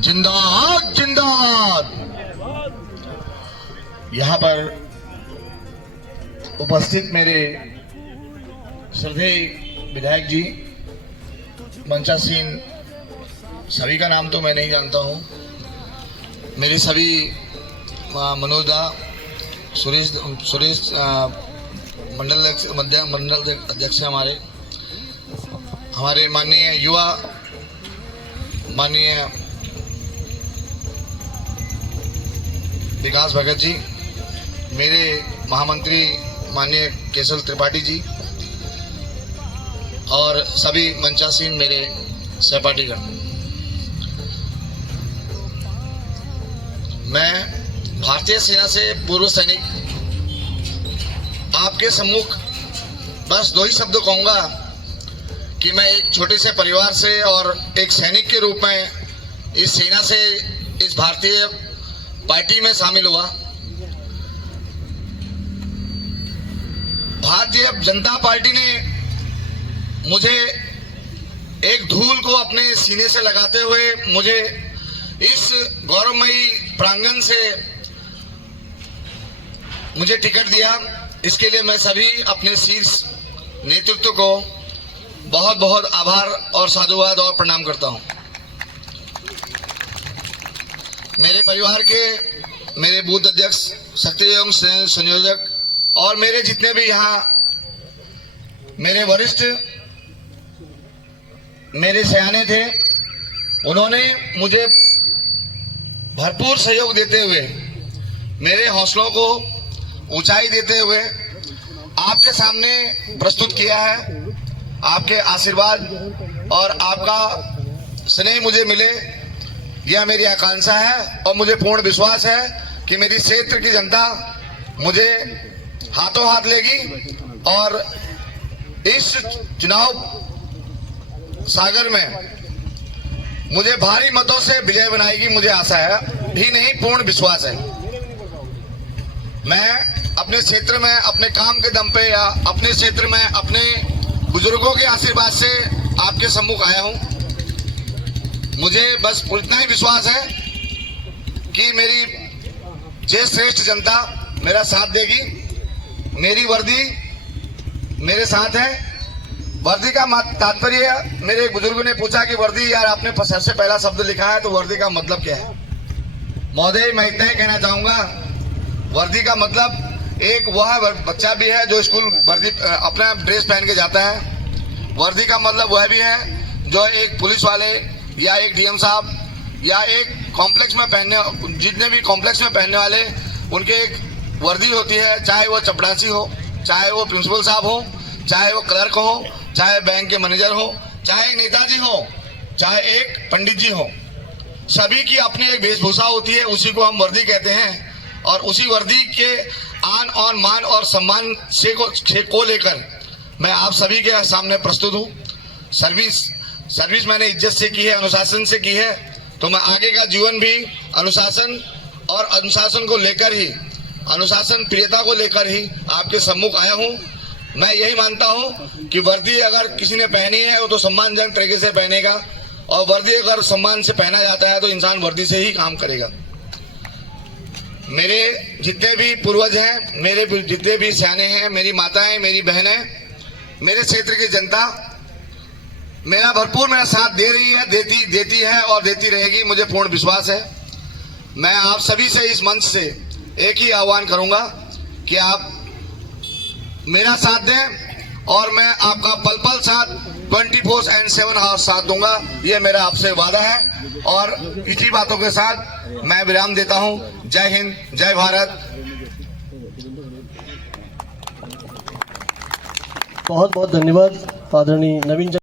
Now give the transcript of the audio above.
जिंदाबाद जिंदाबाद। यहाँ पर उपस्थित मेरे श्रद्धेय विधायक जी, मंचासीन, सभी का नाम तो मैं नहीं जानता हूँ। मेरे सभी मनोज दा, सुरेश मंडल अध्यक्ष हमारे माननीय युवा, माननीय विकास भगत जी, मेरे महामंत्री माननीय केशव त्रिपाठी जी और सभी मंचासीन मेरे सहपाठीगण, मैं भारतीय सेना से पूर्व सैनिक आपके सम्मुख बस दो ही शब्द कहूंगा कि मैं एक छोटे से परिवार से और एक सैनिक के रूप में इस सेना से, इस भारतीय पार्टी में शामिल हुआ। भारतीय जनता पार्टी ने मुझे एक धूल को अपने सीने से लगाते हुए मुझे इस गौरवमयी प्रांगण से मुझे टिकट दिया। इसके लिए मैं सभी अपने शीर्ष नेतृत्व को बहुत बहुत आभार और साधुवाद और प्रणाम करता हूं। मेरे परिवार के, मेरे बूथ अध्यक्ष, सक्रिय एवं संयोजक और मेरे जितने भी यहाँ मेरे वरिष्ठ, मेरे सयाने थे, उन्होंने मुझे भरपूर सहयोग देते हुए, मेरे हौसलों को ऊंचाई देते हुए आपके सामने प्रस्तुत किया है। आपके आशीर्वाद और आपका स्नेह मुझे मिले, यह मेरी आकांक्षा है और मुझे पूर्ण विश्वास है कि मेरी क्षेत्र की जनता मुझे हाथों हाथ लेगी और इस चुनाव सागर में मुझे भारी मतों से विजय बनाएगी। मुझे आशा है ही नहीं, पूर्ण विश्वास है। मैं अपने क्षेत्र में अपने काम के दम पे या अपने क्षेत्र में अपने बुजुर्गों के आशीर्वाद से आपके सम्मुख आया हूं। मुझे बस इतना ही विश्वास है कि मेरी जय श्रेष्ठ जनता मेरा साथ देगी। मेरी वर्दी मेरे साथ है। वर्दी का तात्पर्य, मेरे एक बुजुर्ग ने पूछा कि वर्दी यार आपने सबसे पहला शब्द लिखा है तो वर्दी का मतलब क्या है? महोदय, मैं इतना ही कहना चाहूंगा, वर्दी का मतलब एक वह बच्चा भी है जो स्कूल वर्दी अपना ड्रेस पहन के जाता है। वर्दी का मतलब वह भी है जो एक पुलिस वाले या एक डीएम साहब या एक कॉम्प्लेक्स में पहनने, जितने भी कॉम्प्लेक्स में पहनने वाले, उनके एक वर्दी होती है। चाहे वो चपड़ासी हो, चाहे वो प्रिंसिपल साहब हो, चाहे वो क्लर्क हो, चाहे बैंक के मैनेजर हो, चाहे एक नेताजी हो, चाहे एक पंडित जी हो, सभी की अपनी एक वेशभूषा होती है। उसी को हम वर्दी कहते हैं और उसी वर्दी के आन और मान और सम्मान से को लेकर मैं आप सभी के सामने प्रस्तुत हूँ। सर्विस मैंने इज्जत से की है, अनुशासन से की है, तो मैं आगे का जीवन भी अनुशासन और अनुशासन को लेकर ही, अनुशासन प्रियता को लेकर ही आपके सम्मुख आया हूँ। मैं यही मानता हूँ कि वर्दी अगर किसी ने पहनी है वो तो सम्मानजनक तरीके से पहनेगा और वर्दी अगर सम्मान से पहना जाता है तो इंसान वर्दी से ही काम करेगा। मेरे जितने भी पूर्वज हैं, मेरे जितने भी सयाने हैं, मेरी माताएं, मेरी बहनें, मेरे क्षेत्र की जनता मेरा साथ दे रही है, देती है और देती रहेगी। मुझे पूर्ण विश्वास है। मैं आप सभी से इस मंच से एक ही आह्वान करूंगा कि आप मेरा साथ दें और मैं आपका पल पल साथ 24/7 आवर्स साथ दूंगा। ये मेरा आपसे वादा है और इसी बातों के साथ मैं विराम देता हूं। जय हिंद, जय भारत। बहुत बहुत धन्यवाद आदरणीय नवीन।